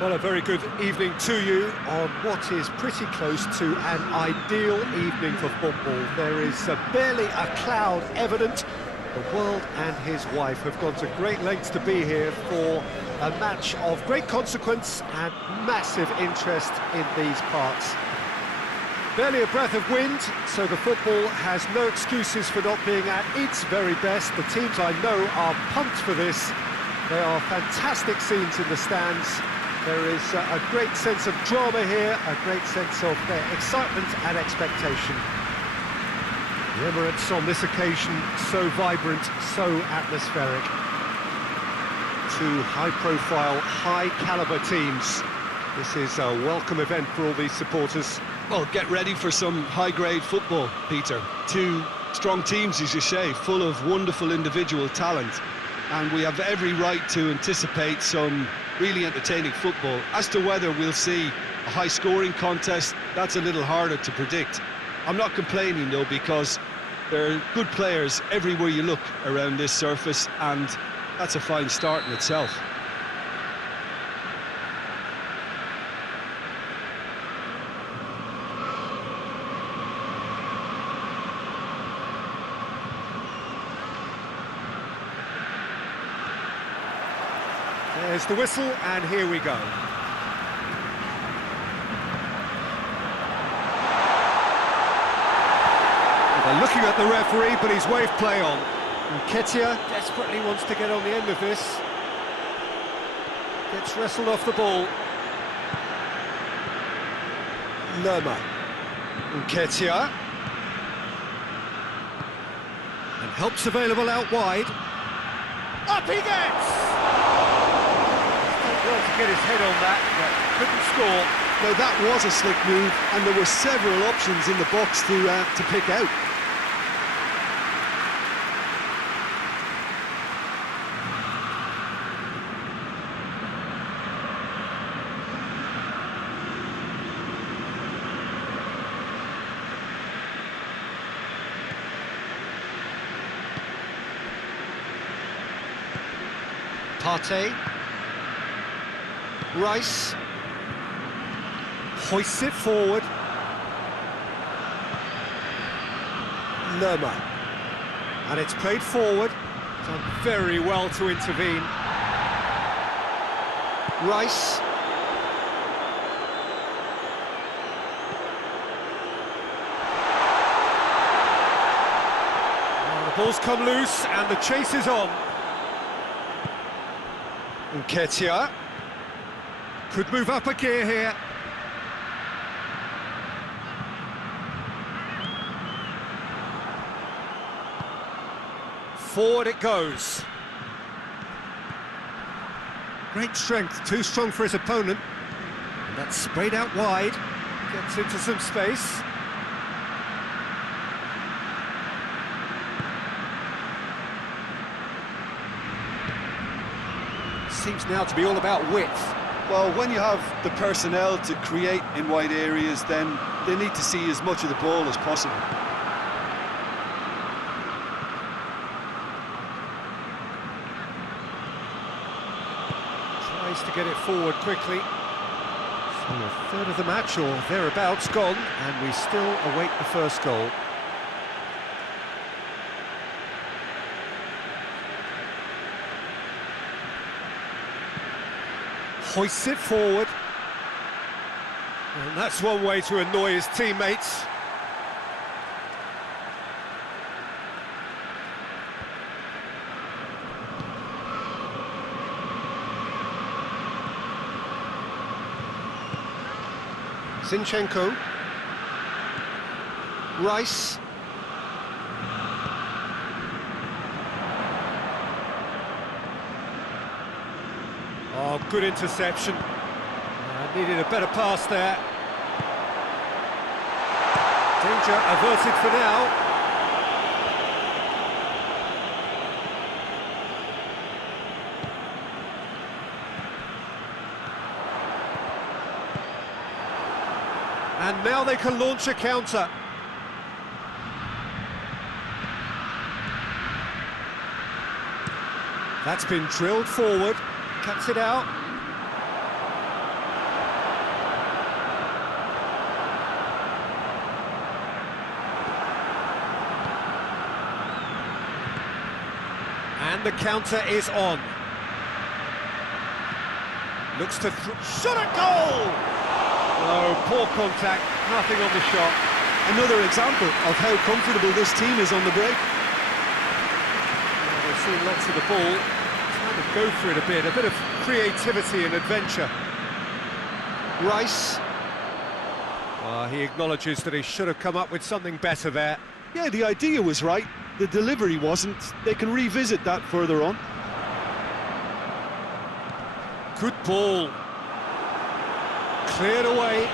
Well, a very good evening to you on what is pretty close to an ideal evening for football. There is barely a cloud evident. The world and his wife have gone to great lengths to be here for a match of great consequence and massive interest in these parts. Barely a breath of wind, so the football has no excuses for not being at its very best. The teams I know are pumped for this. There are fantastic scenes in the stands. There is a great sense of drama here, a great sense of excitement and expectation. The Emirates on this occasion, so vibrant, so atmospheric. Two high-profile, high-caliber teams. This is a welcome event for all these supporters. Well, get ready for some high-grade football, Peter. Two strong teams, as you say, full of wonderful individual talent. And we have every right to anticipate some really entertaining football. As to whether we'll see a high-scoring contest, that's a little harder to predict. I'm not complaining, though, because there are good players everywhere you look around this surface, and that's a fine start in itself. There's the whistle, and here we go. They're looking at the referee, but he's waved play on. Nketiah desperately wants to get on the end of this. Gets wrestled off the ball. Lerma. Nketiah. And help's available out wide. Up he gets! Well, to get his head on that, but couldn't score. No, that was a slick move, and there were several options in the box to pick out. Partey. Rice hoists it forward. Lerma. And it's played forward. Done very well to intervene. Rice. Well, the ball's come loose and the chase is on. Nketiah. Could move up a gear here. Forward it goes. Great strength, too strong for his opponent. And that's sprayed out wide. Gets into some space. Seems now to be all about width. Well, when you have the personnel to create in wide areas, then they need to see as much of the ball as possible. Tries to get it forward quickly. So a third of the match, or thereabouts, gone, and we still await the first goal. Hoists it forward. And that's one way to annoy his teammates. Zinchenko. Rice. Oh, good interception. Needed a better pass there. Danger averted for now. And now they can launch a counter. That's been drilled forward, cuts it out. And the counter is on. Looks to shot at goal! Oh, poor contact, nothing on the shot. Another example of how comfortable this team is on the break. Well, they've seen lots of the ball, trying to go for it a bit of creativity and adventure. Rice. He acknowledges that he should have come up with something better there. Yeah, the idea was right, the delivery wasn't. They can revisit that further on. Good ball. Cleared away.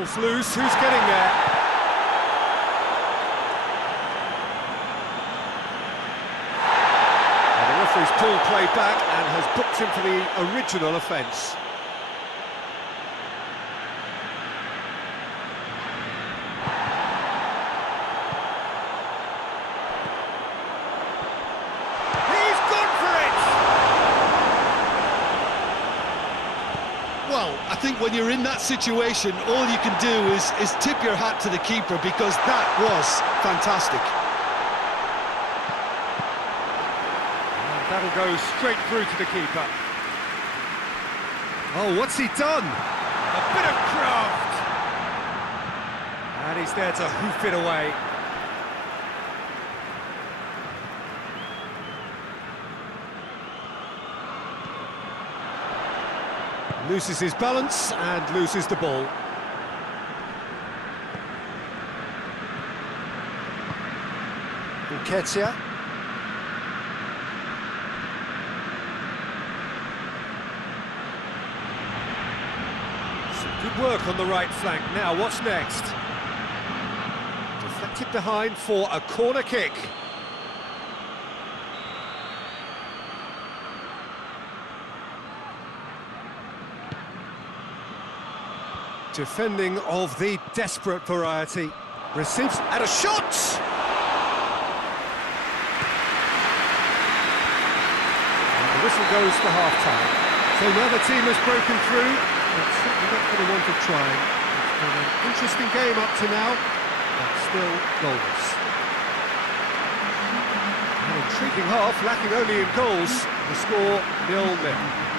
Ball's loose, who's getting there? And the referee's pulled play back and has booked him for the original offence. Well, I think when you're in that situation, all you can do is tip your hat to the keeper, because that was fantastic. And that'll go straight through to the keeper. Oh, what's he done? A bit of craft. And he's there to hoof it away. Loses his balance and loses the ball. Nketiah. Some good work on the right flank. Now, what's next? Deflected behind for a corner kick. Defending of the desperate variety. Receives and a shot! And the whistle goes for half-time. So now the team has broken through. It's certainly not for the want of trying. It's been an interesting game up to now, but still goalless. An intriguing half, lacking only in goals. The score 0-0.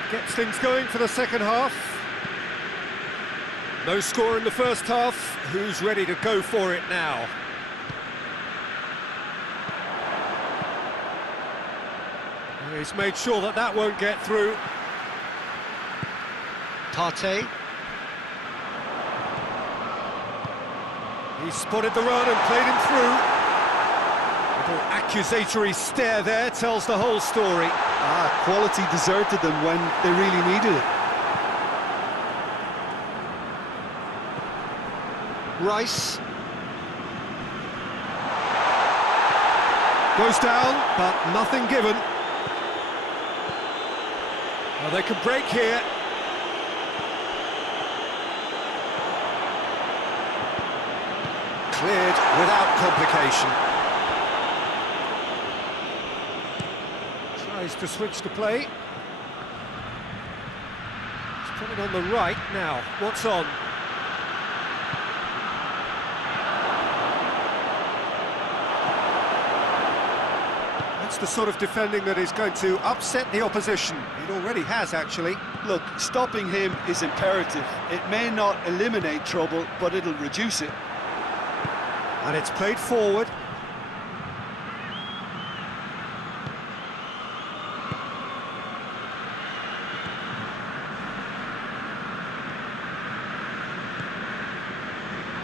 That gets things going for the second half. No score in the first half. Who's ready to go for it now? He's made sure that that won't get through. Partey. He spotted the run and played him through. Little accusatory stare there tells the whole story. Quality deserted them when they really needed it. Rice. Goes down, but nothing given. Well, they can break here. Cleared without complication. Tries to switch the play. He's coming on the right now. What's on? That's the sort of defending that is going to upset the opposition. It already has, actually. Look, stopping him is imperative. It may not eliminate trouble, but it'll reduce it. And it's played forward.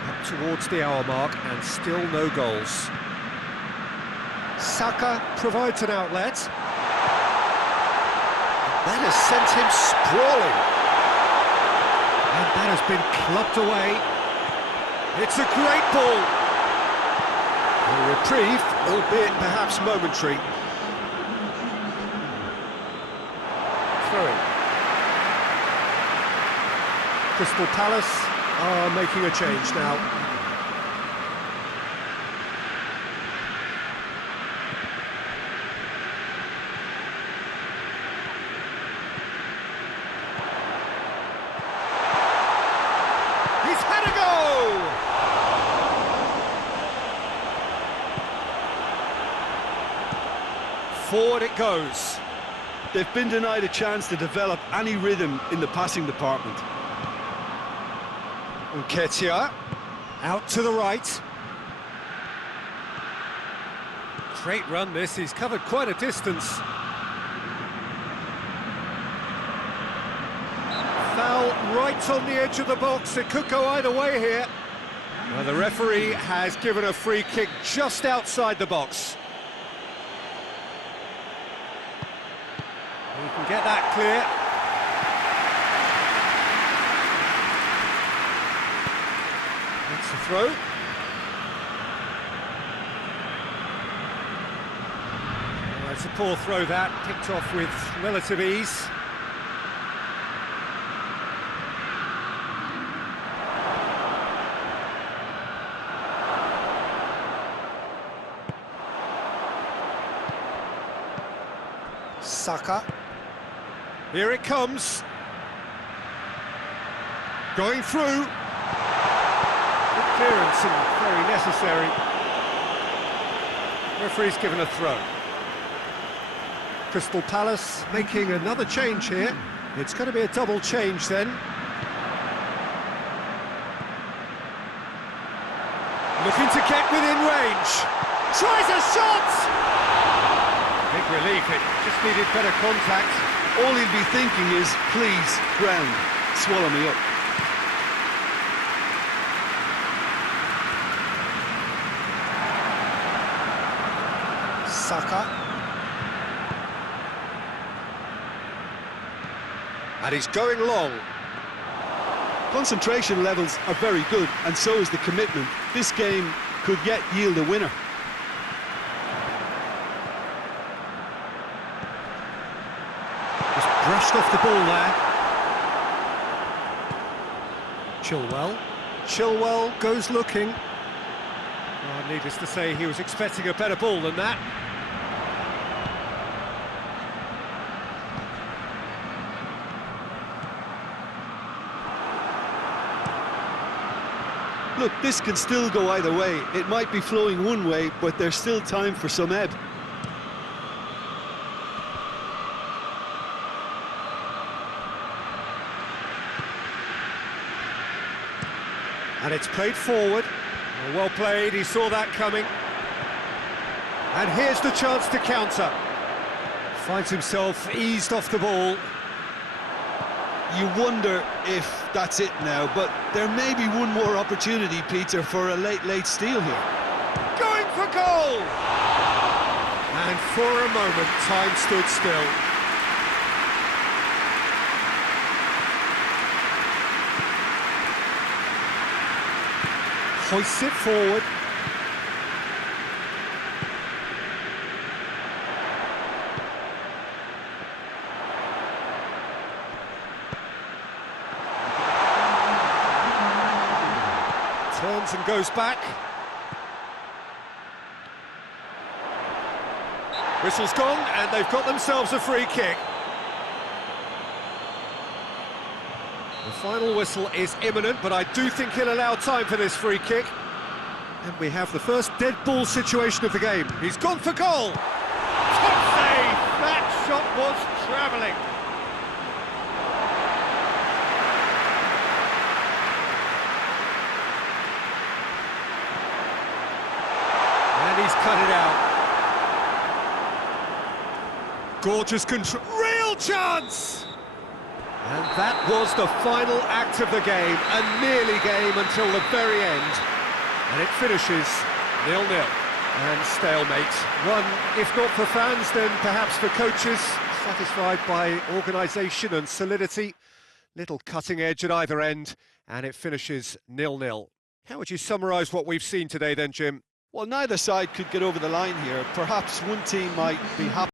Up towards the hour mark and still no goals. Saka provides an outlet. That has sent him sprawling. And that has been clubbed away. It's a great ball. A reprieve, albeit perhaps momentary. Throwing. Crystal Palace are making a change now. He's had a go! Forward it goes. They've been denied a chance to develop any rhythm in the passing department. Nketiah out to the right. Great run this, he's covered quite a distance. Foul right on the edge of the box, it could go either way here. Well, the referee has given a free kick just outside the box. You can get that clear. That's the throw. Well, it's a poor throw that, picked off with relative ease. Saka. Here it comes. Going through. Good clearance and very necessary. Referee's given a throw. Crystal Palace making another change here. It's going to be a double change then. Looking to get within range. Tries a shot! Big relief, it just needed better contact. All he'll be thinking is, please, ground, swallow me up. Saka. And he's going long. Concentration levels are very good, and so is the commitment. This game could yet yield a winner. Brushed off the ball there. Chilwell goes looking. Oh, needless to say, he was expecting a better ball than that. Look, this can still go either way. It might be flowing one way, but there's still time for some ebb. And it's played forward. Well played, he saw that coming. And here's the chance to counter. Finds himself eased off the ball. You wonder if that's it now, but there may be one more opportunity, Peter, for a late steal here. Going for goal! And for a moment, time stood still. Hoists it forward. Turns and goes back. Whistle's gone, and they've got themselves a free kick. The final whistle is imminent, but I do think he'll allow time for this free kick. And we have the first dead ball situation of the game. He's gone for goal! Top save! That shot was travelling. And he's cut it out. Gorgeous control, real chance! And that was the final act of the game, a nearly game until the very end. And it finishes 0-0. And stalemate. One, if not for fans, then perhaps for coaches, satisfied by organisation and solidity. Little cutting edge at either end, and it finishes 0-0. How would you summarise what we've seen today then, Jim? Well, neither side could get over the line here. Perhaps one team might be happy